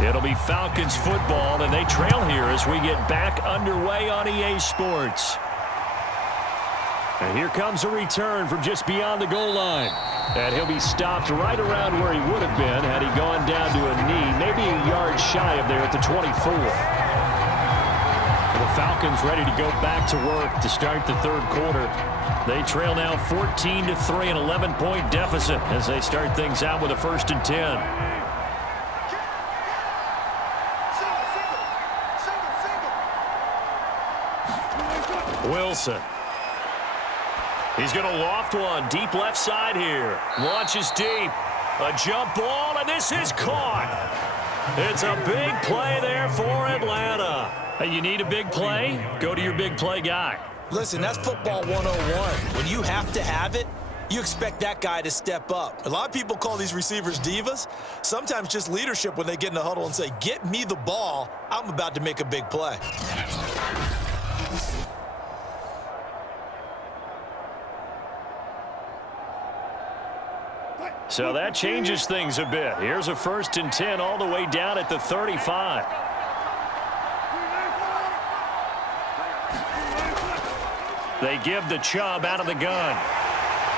It'll be Falcons football, and they trail here as we get back underway on EA Sports. And here comes a return from just beyond the goal line. And he'll be stopped right around where he would have been had he gone down to a knee, maybe a yard shy of there at the 24. The Falcons ready to go back to work to start the third quarter. They trail now 14-3, an 11-point deficit as they start things out with a 1st and 10. Wilson. He's going to loft one deep left side here. Launches deep. A jump ball, and this is caught. It's a big play there for Atlanta. Hey, you need a big play? Go to your big play guy. Listen, that's football 101. When you have to have it, you expect that guy to step up. A lot of people call these receivers divas. Sometimes just leadership when they get in the huddle and say, get me the ball. I'm about to make a big play. So that changes things a bit. Here's a 1st and 10 all the way down at the 35. They give the Chubb out of the gun.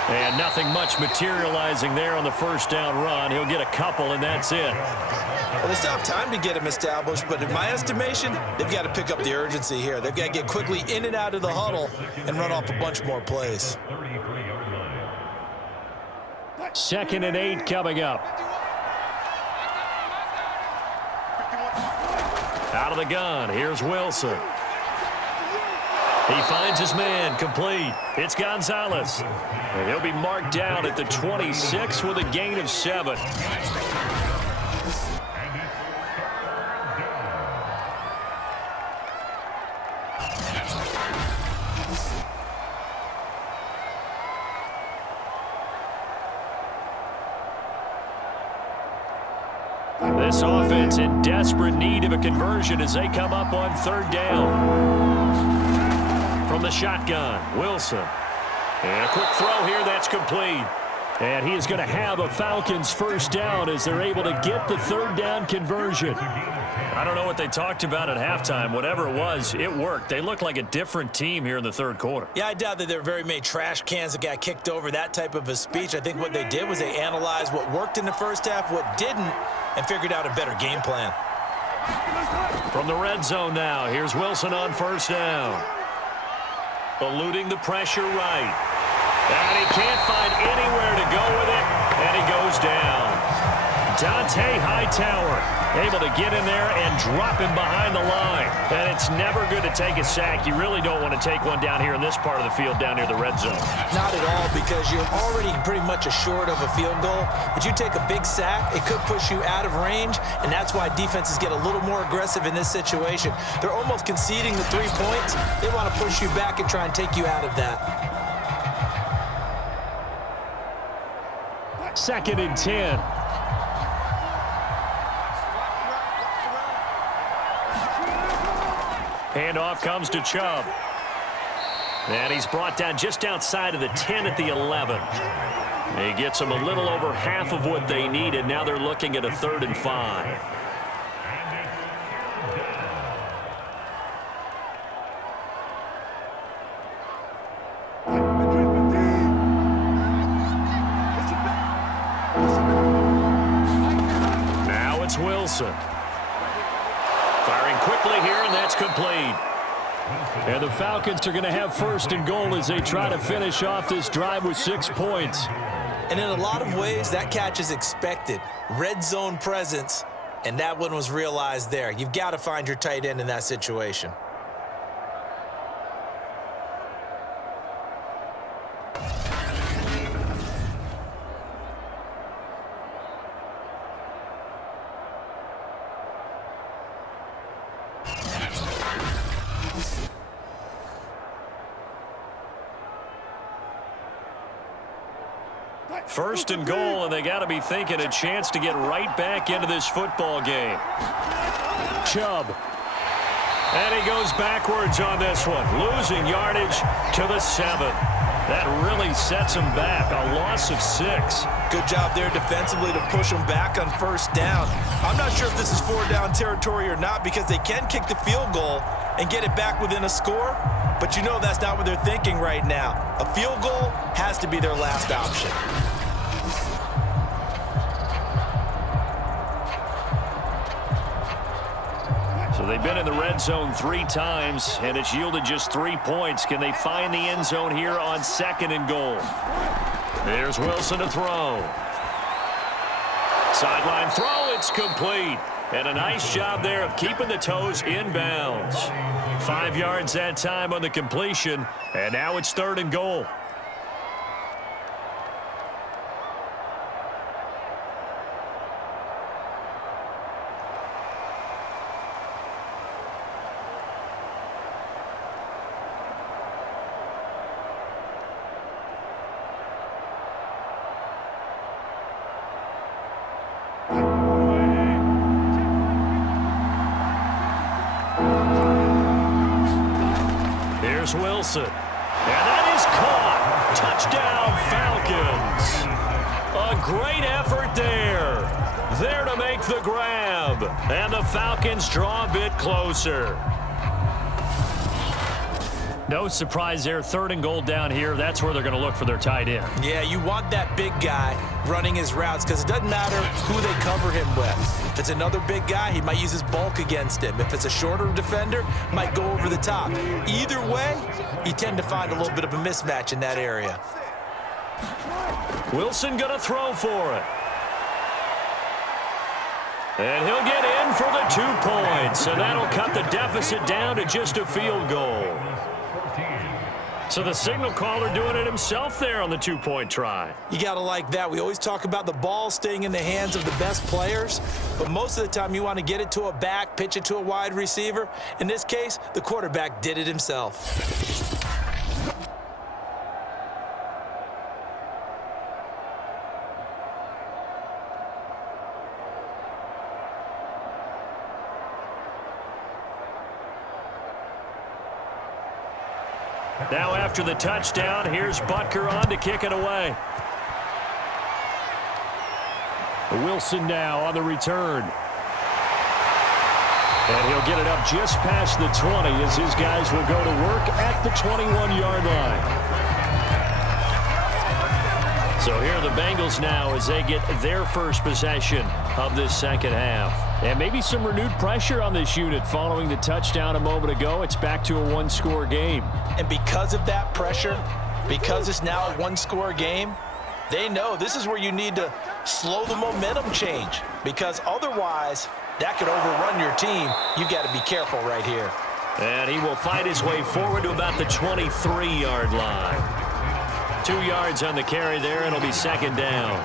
And nothing much materializing there on the first down run. He'll get a couple, and that's it. Well, they still have time to get him established, but in my estimation, they've got to pick up the urgency here. They've got to get quickly in and out of the huddle and run off a bunch more plays. 2nd and 8 coming up. Out of the gun, here's Wilson. He finds his man, complete. It's Gonzalez. And he'll be marked down at the 26 with a gain of 7. This offense in desperate need of a conversion as they come up on 3rd down. From the shotgun, Wilson. And a quick throw here, that's complete. And he is going to have a Falcons 1st down as they're able to get the 3rd down conversion. I don't know what they talked about at halftime. Whatever it was, it worked. They look like a different team here in the 3rd quarter. Yeah, I doubt that there were very many trash cans that got kicked over, that type of a speech. I think what they did was they analyzed what worked in the first half, what didn't, and figured out a better game plan. From the red zone now, here's Wilson on 1st down. Eluding the pressure right. And he can't find anywhere to go with it, and he goes down. Dante Hightower able to get in there and drop him behind the line. And it's never good to take a sack. You really don't want to take one down here in this part of the field down near the red zone. Not at all, because you're already pretty much assured of a field goal. But you take a big sack, it could push you out of range, and that's why defenses get a little more aggressive in this situation. They're almost conceding the 3 points. They want to push you back and try and take you out of that. 2nd and 10. Handoff comes to Chubb. And he's brought down just outside of the 10 at the 11. He gets them a little over half of what they needed. Now they're looking at a 3rd and 5. Now it's Wilson. Firing quickly here, and that's complete. And the Falcons are going to have 1st and goal as they try to finish off this drive with 6 points. And in a lot of ways, that catch is expected. Red zone presence, and that one was realized there. You've got to find your tight end in that situation. First and goal, and they got to be thinking a chance to get right back into this football game. Chubb. And he goes backwards on this one, losing yardage to the 7. That really sets them back. A loss of 6. Good job there defensively to push them back on first down. I'm not sure if this is 4-down territory or not because they can kick the field goal and get it back within a score, but you know that's not what they're thinking right now. A field goal has to be their last option. So they've been in the red zone 3 times, and it's yielded just 3 points. Can they find the end zone here on 2nd and goal? There's Wilson to throw. Sideline throw, it's complete. And a nice job there of keeping the toes in bounds. 5 yards that time on the completion, and now it's 3rd and goal. Wilson. And that is caught. Touchdown, Falcons. A great effort there. There to make the grab. And the Falcons draw a bit closer. No surprise there. 3rd and goal down here. That's where they're going to look for their tight end. Yeah, you want that big guy running his routes because it doesn't matter who they cover him with. If it's another big guy, he might use his bulk against him. If it's a shorter defender, might go over the top. Either way, you tend to find a little bit of a mismatch in that area. Wilson going to throw for it. And he'll get in for the 2 points. And that'll cut the deficit down to just a field goal. So the signal caller doing it himself there on the 2-point try. You got to like that. We always talk about the ball staying in the hands of the best players, but most of the time you want to get it to a back, pitch it to a wide receiver. In this case, the quarterback did it himself. Now after the touchdown, here's Butker on to kick it away. Wilson now on the return. And he'll get it up just past the 20 as his guys will go to work at the 21-yard line. So here are the Bengals now as they get their first possession of this second half. And maybe some renewed pressure on this unit following the touchdown a moment ago. It's back to a 1-score game. And because of that pressure, because it's now a 1-score game, they know this is where you need to slow the momentum change, because otherwise that could overrun your team. You've got to be careful right here. And he will fight his way forward to about the 23-yard line. 2 yards on the carry there. It'll be 2nd down.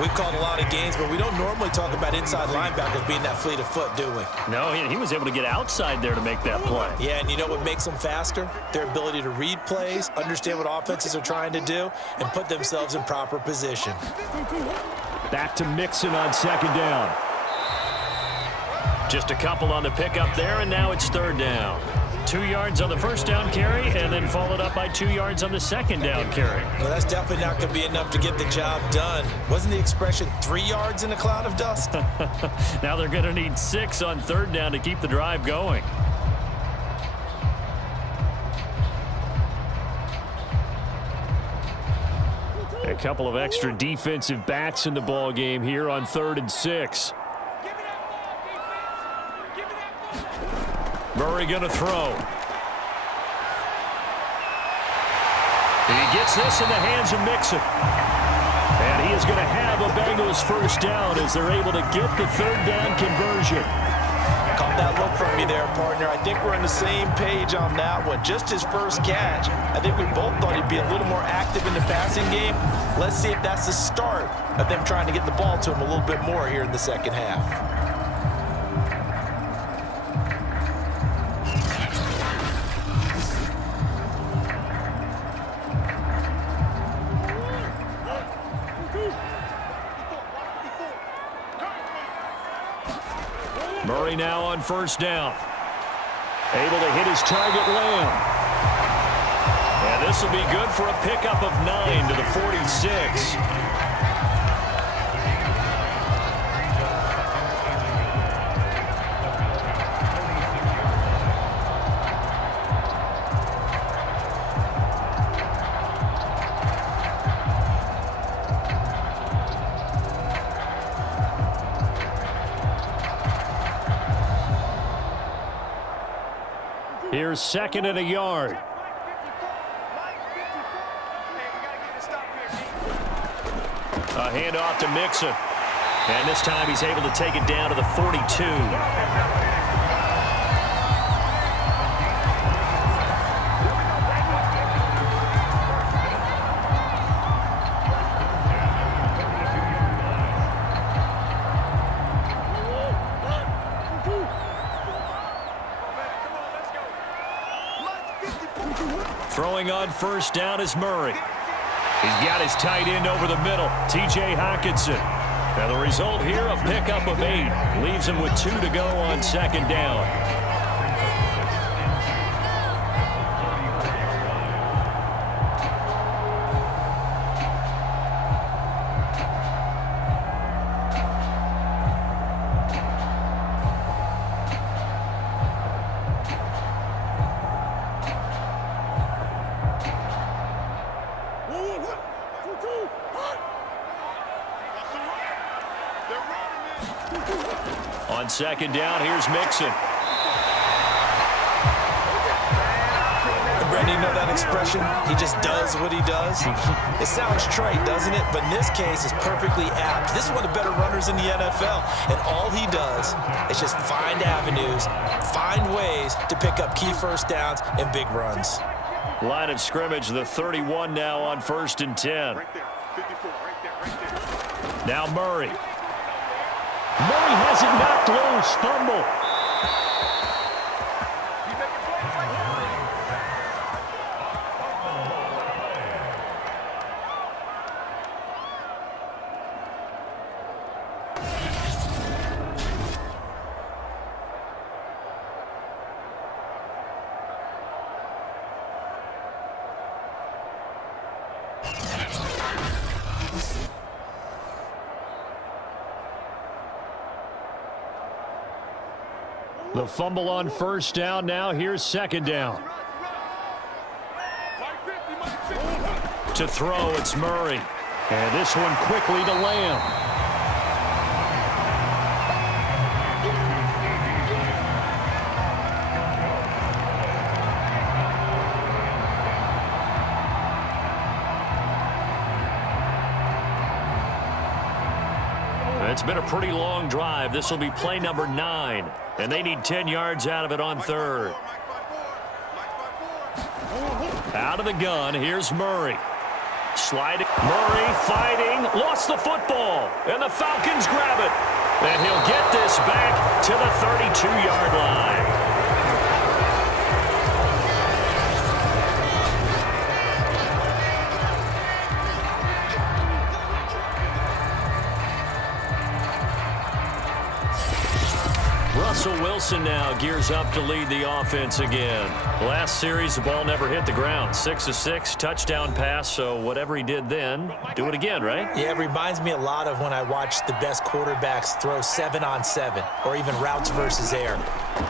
We've called a lot of games, but we don't normally talk about inside linebackers being that fleet of foot, do we? No, he was able to get outside there to make that play. Yeah, and you know what makes them faster? Their ability to read plays, understand what offenses are trying to do, and put themselves in proper position. Back to Mixon on 2nd down. Just a couple on the pickup there, and now it's 3rd down. 2 yards on the first down carry, and then followed up by 2 yards on the second down carry. Well, that's definitely not going to be enough to get the job done. Wasn't the expression 3 yards in a cloud of dust? Now they're going to need 6 on 3rd down to keep the drive going. A couple of extra defensive backs in the ball game here on 3rd and 6. Murray going to throw. He gets this in the hands of Mixon. And he is going to have a Bengals first down as they're able to get the 3rd down conversion. Caught that look from me there, partner. I think we're on the same page on that one. Just his first catch. I think we both thought he'd be a little more active in the passing game. Let's see if that's the start of them trying to get the ball to him a little bit more here in the second half. Murray now on first down. Able to hit his target, Lamb. And And this will be good for a pickup of 9 to the 46. Here's second and a yard. A handoff to Mixon. And this time he's able to take it down to the 42. Throwing on first down is Murray. He's got his tight end over the middle, T.J. Hockenson. And the result here, a pickup of 8. Leaves him with 2 to go on second down. On second down, here's Mixon. Brandon, you know that expression? He just does what he does. It sounds trite, doesn't it? But in this case, it's perfectly apt. This is one of the better runners in the NFL. And all he does is just find avenues, find ways to pick up key first downs and big runs. Line of scrimmage, the 31 now on 1st and 10. Right there, 54, right there. Now Murray. Murray has it knocked loose. Fumble. The fumble on first down. Now here's second down. To throw, it's Murray. And this one quickly to Lamb. It's been a pretty long drive. This will be play number 9. And they need 10 yards out of it on third. Out of the gun, here's Murray. Sliding. Murray fighting. Lost the football. And the Falcons grab it. And he'll get this back to the 32-yard line. Russell Wilson now gears up to lead the offense again. Last series, the ball never hit the ground. 6 of 6, touchdown pass, so whatever he did then, do it again, right? Yeah, it reminds me a lot of when I watched the best quarterbacks throw 7-on-7 or even routes versus air.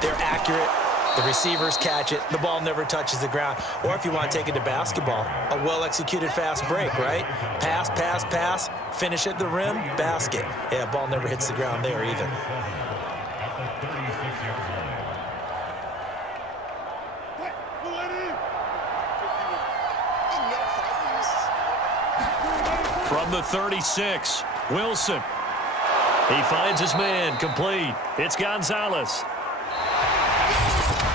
They're accurate. The receivers catch it. The ball never touches the ground. Or if you want to take it to basketball, a well-executed fast break, right? Pass, pass, pass, finish at the rim, basket. Yeah, ball never hits the ground there either. From the 36, Wilson. He finds his man, complete. It's Gonzalez.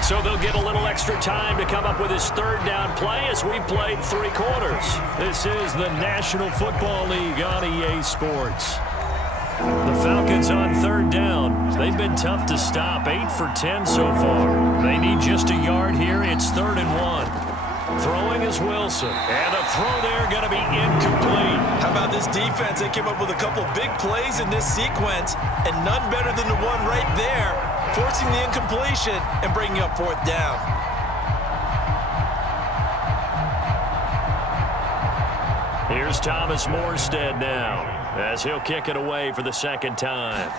So they'll get a little extra time to come up with his third down play as we played 3 quarters. This is the National Football League on EA Sports. The Falcons on third down. They've been tough to stop, 8 for 10 so far. They need just a yard here. It's 3rd and 1. Throwing is Wilson. And the throw there going to be incomplete. How about this defense? They came up with a couple big plays in this sequence, and none better than the one right there, forcing the incompletion and bringing up 4th down. Here's Thomas Morstead now, as he'll kick it away for the second time.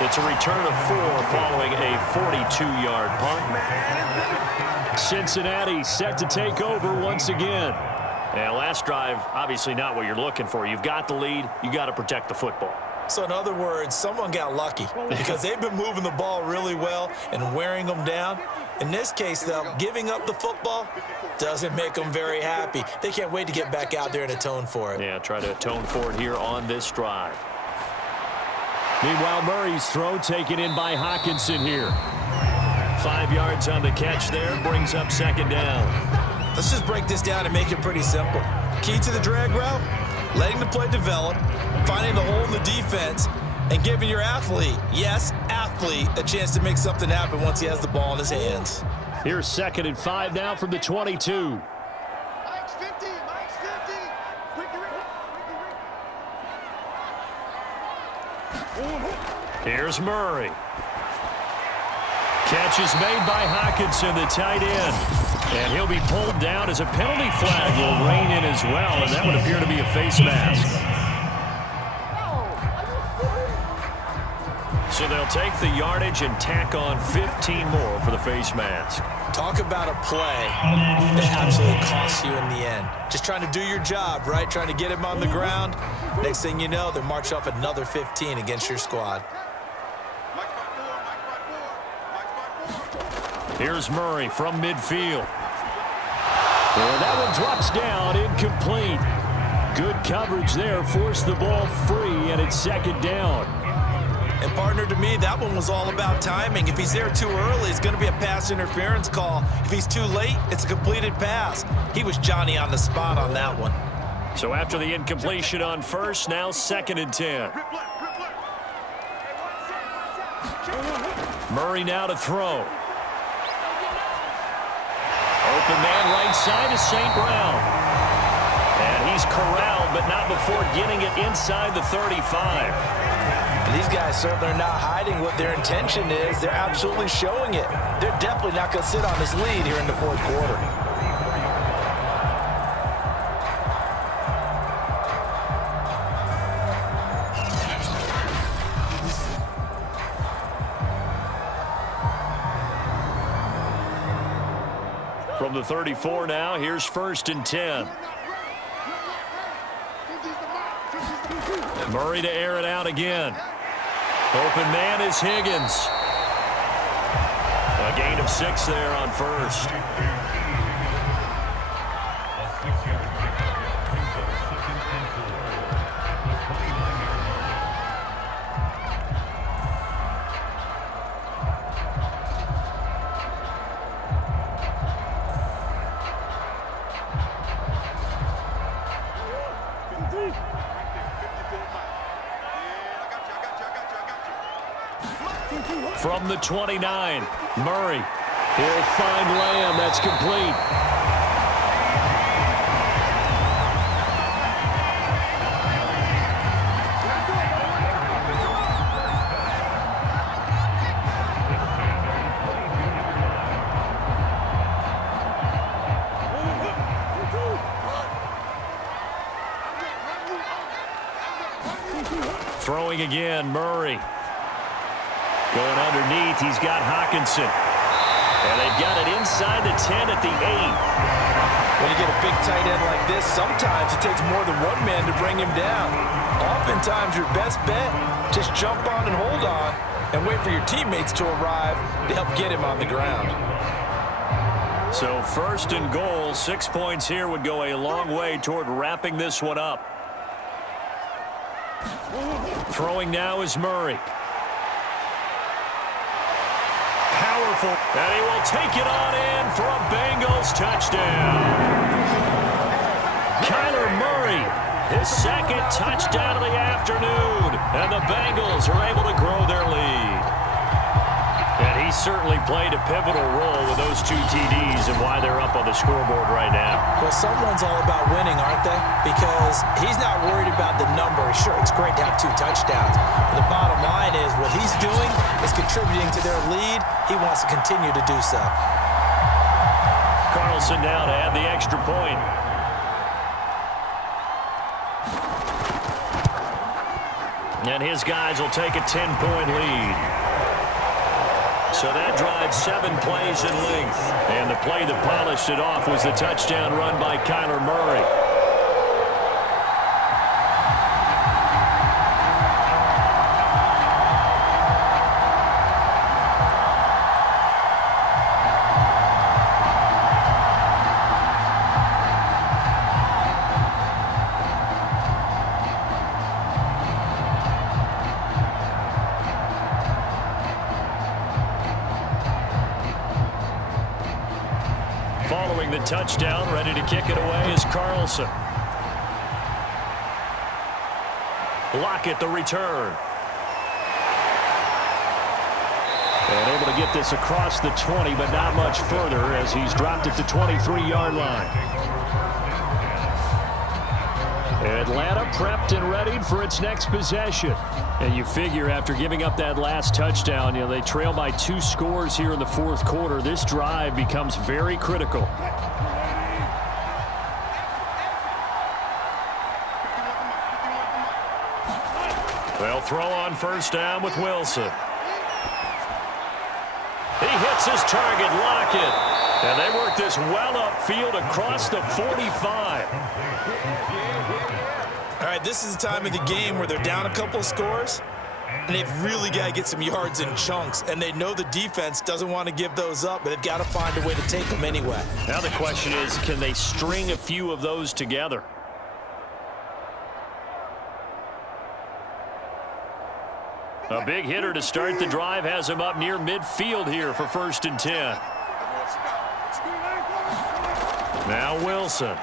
It's a return of 4 following a 42-yard punt. Cincinnati set to take over once again. And last drive, obviously not what you're looking for. You've got the lead. You got to protect the football. So in other words, someone got lucky because they've been moving the ball really well and wearing them down. In this case, though, giving up the football doesn't make them very happy. They can't wait to get back out there and atone for it. Yeah, try to atone for it here on this drive. Meanwhile, Murray's throw taken in by Hockenson here. 5 yards on the catch there, brings up second down. Let's just break this down and make it pretty simple. Key to the drag route, letting the play develop, finding the hole in the defense, and giving your athlete, yes, athlete, a chance to make something happen once he has the ball in his hands. Here's 2nd and 5 now from the 22. Mike's 50. Mike's 50. Here's Murray. Catch is made by Hockenson, the tight end. And he'll be pulled down as a penalty flag will rein in as well, and that would appear to be a face mask. So they'll take the yardage and tack on 15 more for the face mask. Talk about a play that absolutely costs you in the end. Just trying to do your job, right? Trying to get him on the ground. Next thing you know, they march off another 15 against your squad. Here's Murray from midfield. And that one drops down, incomplete. Good coverage there, forced the ball free, and it's second down. And partner, to me, that one was all about timing. If he's there too early, it's going to be a pass interference call. If he's too late, it's a completed pass. He was Johnny on the spot on that one. So after the incompletion on first, now 2nd and 10. Murray now to throw. Open man right side is St. Brown. And he's corralled, but not before getting it inside the 35. And these guys certainly are not hiding what their intention is. They're absolutely showing it. They're definitely not going to sit on this lead here in the fourth quarter. From the 34 now, here's 1st and 10. Murray to air it out again. Open man is Higgins. A gain of 6 there on first. From the 29, Murray. He'll find Lamb. That's complete. Throwing again, Murray. Going underneath, he's got Hockenson. And they've got it inside the 10 at the 8. When you get a big tight end like this, sometimes it takes more than one man to bring him down. Oftentimes, your best bet, just jump on and hold on and wait for your teammates to arrive to help get him on the ground. So 1st and goal, 6 points here would go a long way toward wrapping this one up. Throwing now is Murray. Powerful, and he will take it on in for a Bengals touchdown. Kyler Murray, his 2nd touchdown of the afternoon, and the Bengals are able to grow their lead. And he certainly played a pivotal role with those 2 TDs and why they're up on the scoreboard right now. Well, someone's all about winning, aren't they? Because he's not worried about the number. Sure, it's great to have 2 touchdowns. But the bottom line is what he's doing is contributing to their lead. He wants to continue to do so. Carlson down to add the extra point. And his guys will take a 10-point lead. So that drives 7 plays in length. And the play that polished it off was the touchdown run by Kyler Murray. Following the touchdown, ready to kick it away is Carlson. Lockett the return. And able to get this across the 20, but not much further as he's dropped at the 23-yard line. Atlanta prepped and readied for its next possession. And you figure after giving up that last touchdown, they trail by 2 scores here in the 4th quarter. This drive becomes very critical. They'll throw on first down with Wilson. He hits his target, Lockett. And they work this well upfield across the 45. All right, this is the time of the game where they're down a couple of scores, and they've really got to get some yards in chunks, and they know the defense doesn't want to give those up, but they've got to find a way to take them anyway. Now the question is, can they string a few of those together? A big hitter to start the drive has him up near midfield here for 1st and 10. Now Wilson.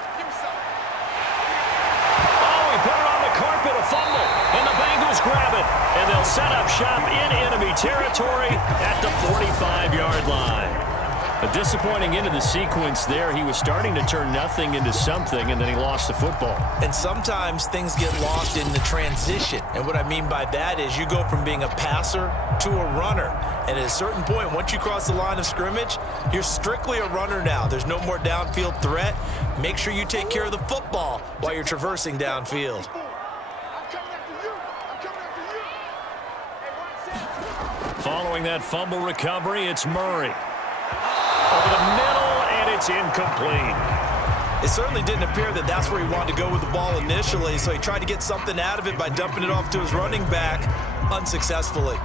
Put it on the carpet, a fumble, and the Bengals grab it, and they'll set up shop in enemy territory at the 45-yard line. A disappointing end of the sequence there. He was starting to turn nothing into something, and then he lost the football. And sometimes things get lost in the transition, and what I mean by that is you go from being a passer to a runner, and at a certain point, once you cross the line of scrimmage, you're strictly a runner now. There's no more downfield threat. Make sure you take care of the football while you're traversing downfield. Following that fumble recovery, it's Murray. Over the middle, and it's incomplete. It certainly didn't appear that that's where he wanted to go with the ball initially, so he tried to get something out of it by dumping it off to his running back unsuccessfully.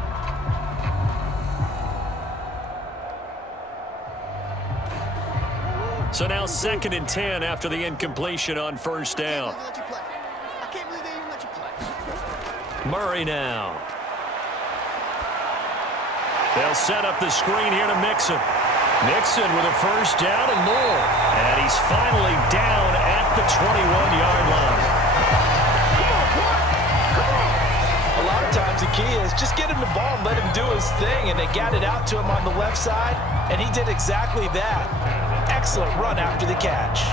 So now 2nd and 10 after the incompletion on first down. Murray now. They'll set up the screen here to Mixon. Mixon with a first down and more. And he's finally down at the 21-yard line. A lot of times the key is just get him the ball and let him do his thing, and they got it out to him on the left side, and he did exactly that. Excellent run after the catch.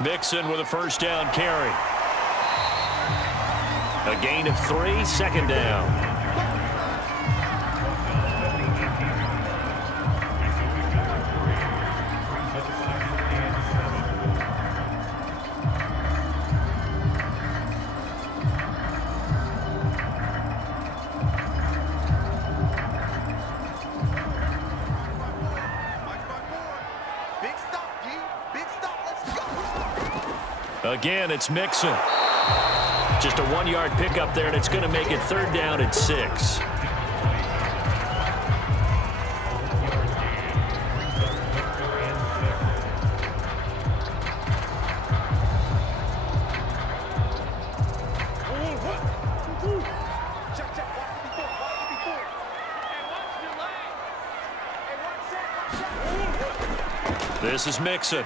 Mixon with a first down carry. A gain of 3, 2nd down. Again, it's Mixon. Just a 1-yard pickup there, and it's going to make it 3rd down and 6. This is Mixon.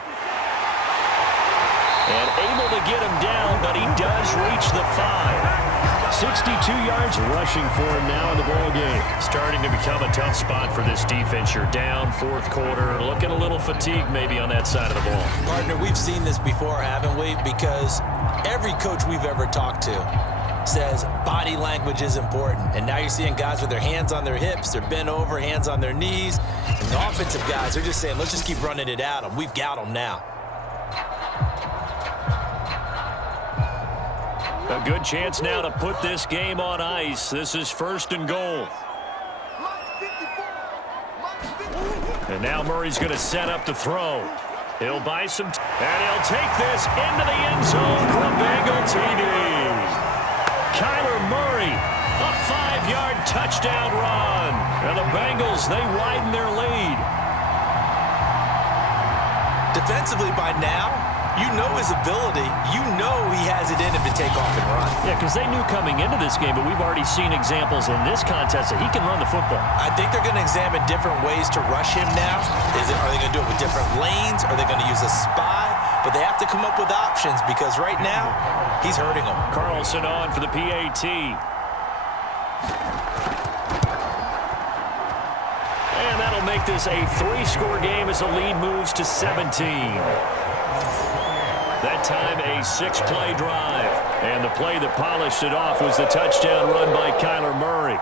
And able to get him down, but he does reach the 5. 62 yards rushing for him now in the ball game. Starting to become a tough spot for this defense. You're down fourth quarter. Looking a little fatigued maybe on that side of the ball. Partner, we've seen this before, haven't we? Because every coach we've ever talked to says body language is important. And now you're seeing guys with their hands on their hips, they're bent over, hands on their knees. And the offensive guys, they're just saying, let's just keep running it at them. We've got them now. A good chance now to put this game on ice. This is 1st and goal. And now Murray's going to set up the throw. He'll buy some and he'll take this into the end zone for a Bengal TD. Kyler Murray, a 5-yard touchdown run. And the Bengals, they widen their lead. Defensively by now, you know his ability. You know he has it in him to take off and run. Yeah, because they knew coming into this game, but we've already seen examples in this contest that he can run the football. I think they're going to examine different ways to rush him now. Are they going to do it with different lanes? Are they going to use a spy? But they have to come up with options because right now, he's hurting them. Carlson on for the PAT. And that'll make this a 3-score game as the lead moves to 17. That time a 6-play drive. And the play that polished it off was the touchdown run by Kyler Murray.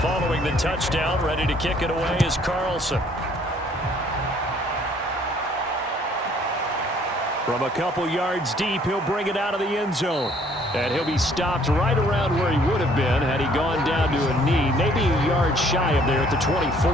Following the touchdown, ready to kick it away is Carlson. From a couple yards deep, he'll bring it out of the end zone. And he'll be stopped right around where he would have been had he gone down to a knee, maybe a yard shy of there at the 24.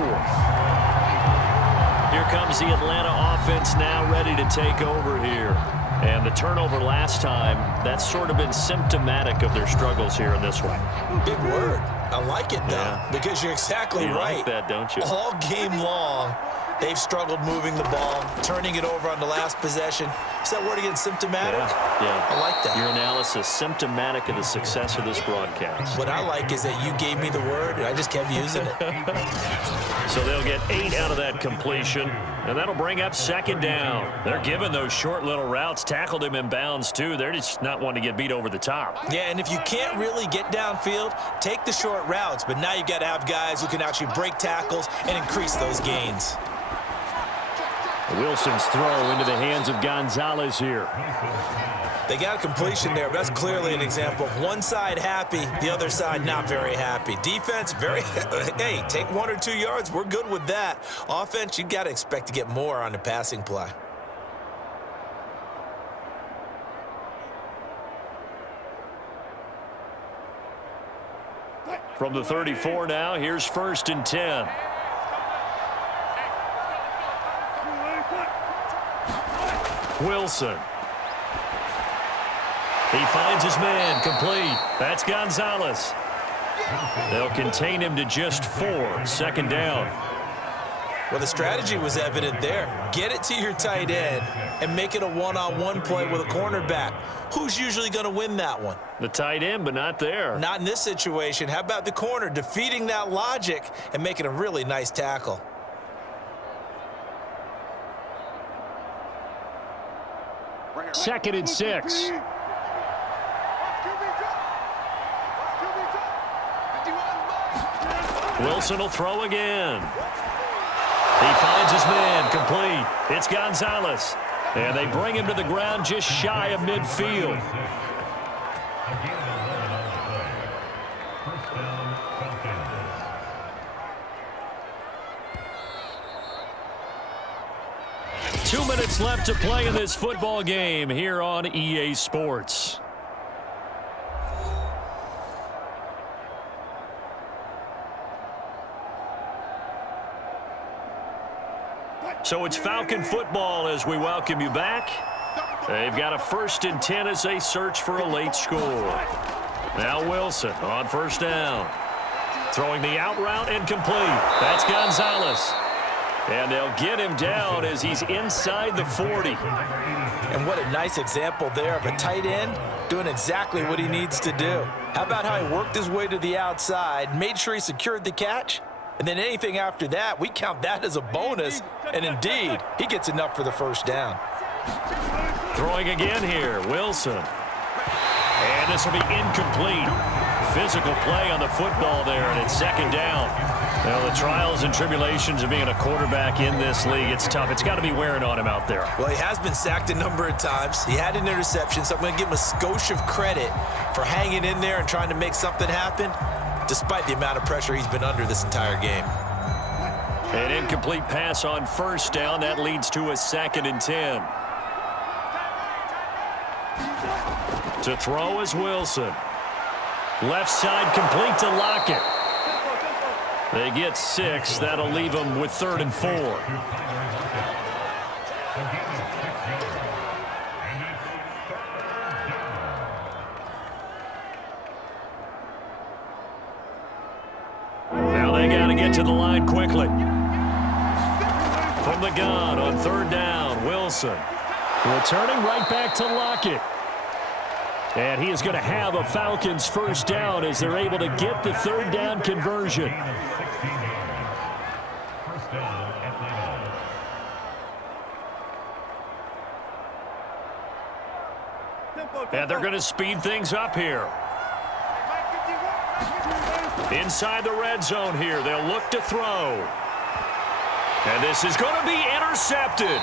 Here comes the Atlanta offense now ready to take over here. And the turnover last time, that's sort of been symptomatic of their struggles here in this one. Big word. I like it, though, because you're exactly right. You like that, don't you? All game long, they've struggled moving the ball, turning it over on the last possession. Is that word again, symptomatic? Yeah. I like that. Your analysis, symptomatic of the success of this broadcast. What I like is that you gave me the word, and I just kept using it. So they'll get 8 out of that completion, and that'll bring up 2nd down. They're giving those short little routes, tackled him in bounds, too. They're just not wanting to get beat over the top. Yeah, and if you can't really get downfield, take the short routes, but now you got to have guys who can actually break tackles and increase those gains. Wilson's throw into the hands of Gonzalez here. They got a completion there, but that's clearly an example of one side happy, the other side not very happy. Defense, very, hey, take 1 or 2 yards, we're good with that. Offense, you got to expect to get more on the passing play. From the 34 now, here's 1st and 10. Wilson. He finds his man, complete. That's Gonzalez. They'll contain him to just 4, 2nd down. Well, the strategy was evident there. Get it to your tight end and make it a one-on-one play with a cornerback. Who's usually going to win that one? The tight end, but not there. Not in this situation. How about the corner defeating that logic and making a really nice tackle? Second and 6. Wilson will throw again. He finds his man, complete. It's Gonzalez. And they bring him to the ground just shy of midfield. Two minutes left to play in this football game here on EA Sports. So it's Falcon football as we welcome you back. They've got a 1st and 10 as they search for a late score. Now Wilson on 1st down. Throwing the out route incomplete. That's Gonzalez. And they'll get him down as he's inside the 40. And what a nice example there of a tight end doing exactly what he needs to do. How about how he worked his way to the outside, made sure he secured the catch, and then anything after that, we count that as a bonus. And indeed, he gets enough for the 1st down. Throwing again here, Wilson. And this will be incomplete. Physical play on the football there, and it's 2nd down. Well, the trials and tribulations of being a quarterback in this league, it's tough. It's got to be wearing on him out there. Well, he has been sacked a number of times. He had an interception, so I'm going to give him a skosh of credit for hanging in there and trying to make something happen, despite the amount of pressure he's been under this entire game. An incomplete pass on 1st down. That leads to a 2nd and 10. To throw is Wilson. Left side complete to Lockett. They get 6. That'll leave them with 3rd and 4. Now they got to get to the line quickly. From the gun on 3rd down, Wilson. Returning right back to Lockett. And he is going to have a Falcons 1st down as they're able to get the 3rd down conversion. And they're going to speed things up here. Inside the red zone here, they'll look to throw. And this is going to be intercepted.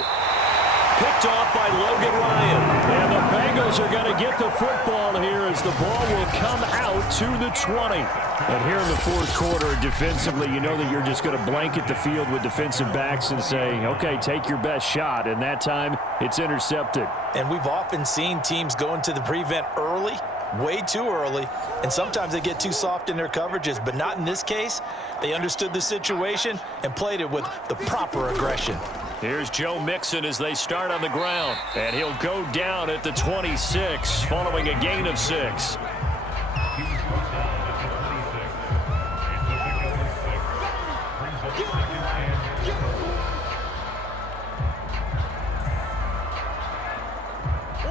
Picked off by Logan Ryan. And the Bengals are going to get the football here as the ball will come out to the 20. And here in the 4th quarter, defensively, you know that you're just going to blanket the field with defensive backs and say, okay, take your best shot. And that time, it's intercepted. And we've often seen teams go into the prevent early, way too early, and sometimes they get too soft in their coverages, but not in this case. They understood the situation and played it with the proper aggression. Here's Joe Mixon as they start on the ground. And he'll go down at the 26 following a gain of 6.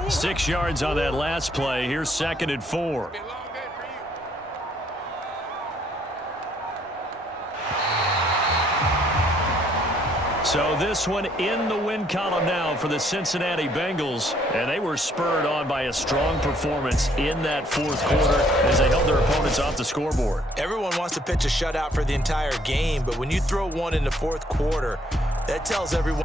Six yards on that last play. Here's 2nd and 4. So this one in the win column now for the Cincinnati Bengals. And they were spurred on by a strong performance in that 4th quarter as they held their opponents off the scoreboard. Everyone wants to pitch a shutout for the entire game, but when you throw one in the 4th quarter, that tells everyone